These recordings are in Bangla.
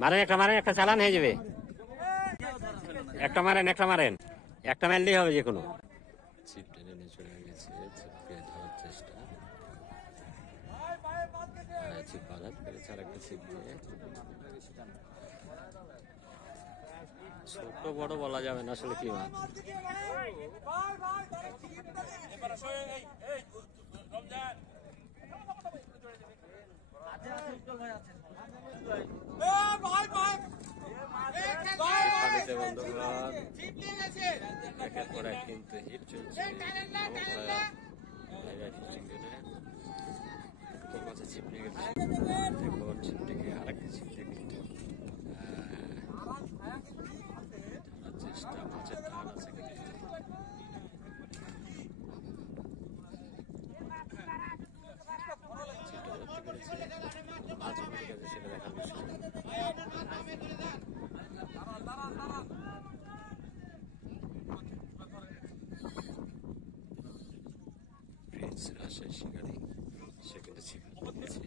মারেন একটা চালান হয়ে যাবে। একটা মারেন একটা মারলেই হবে যে কোনো। ছিপ টেনে নিয়ে চলে গেছে, ছিপকে ধরার চেষ্টা। ছিপ বাঁধা পেরেছে আর একটা ছিপ দিয়ে। ছোট বড় বলা যাবে না আসলে কি মাছ। পানিতে বন্ধুগণ একের পর এক কিন্তু হিট চলছে। মাছে ছিপ নিয়ে গেছে, দেখুন ছিপ থেকে আরেকটা ছিপ থেকে চেষ্টা। মাছের টান আছে মাছ পড়ে গেছে সেটা দেখার বিষয়। রাজশাহী শিকারি সে কিন্তু ছিপ নিয়েছে।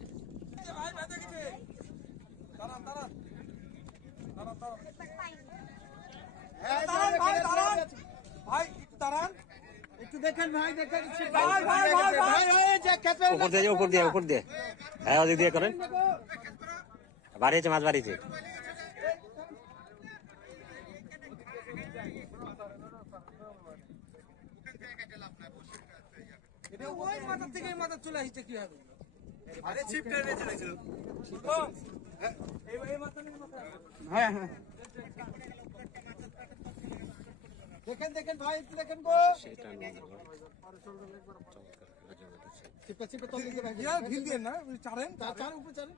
উপর দিয়ে হ্যাঁ ওদিক দিয়ে করেন। বাড়িয়েছে মাছ বাড়িয়েছে। ওই মাথা থেকে মাথা চলে আসছে কি হবে? হ্যাঁ হ্যাঁ দেখেন ভাই একটু দেখেন গো। ঢিল দিয়ে না চারেন চার উপরে চারেন।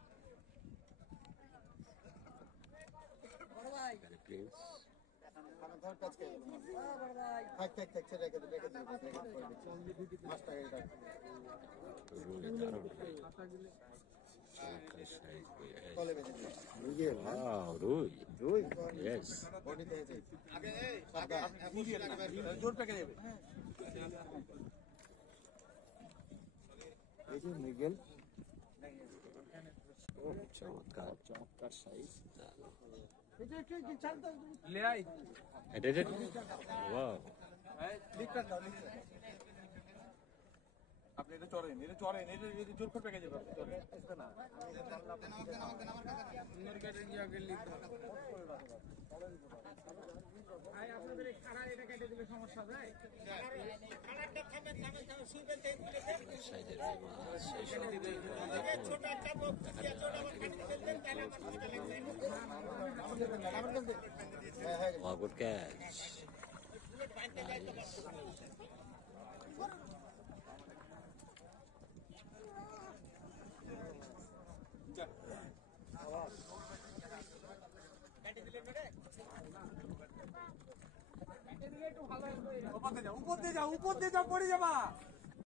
চমৎকার সাইজ। আপনি এটা চড়েন জোর করে পেকে যাবে। আপনাদের এটা কেটে দিলে সমস্যা যায়। Good catch. উপর দিয়ে যাও পড়ে যাবা।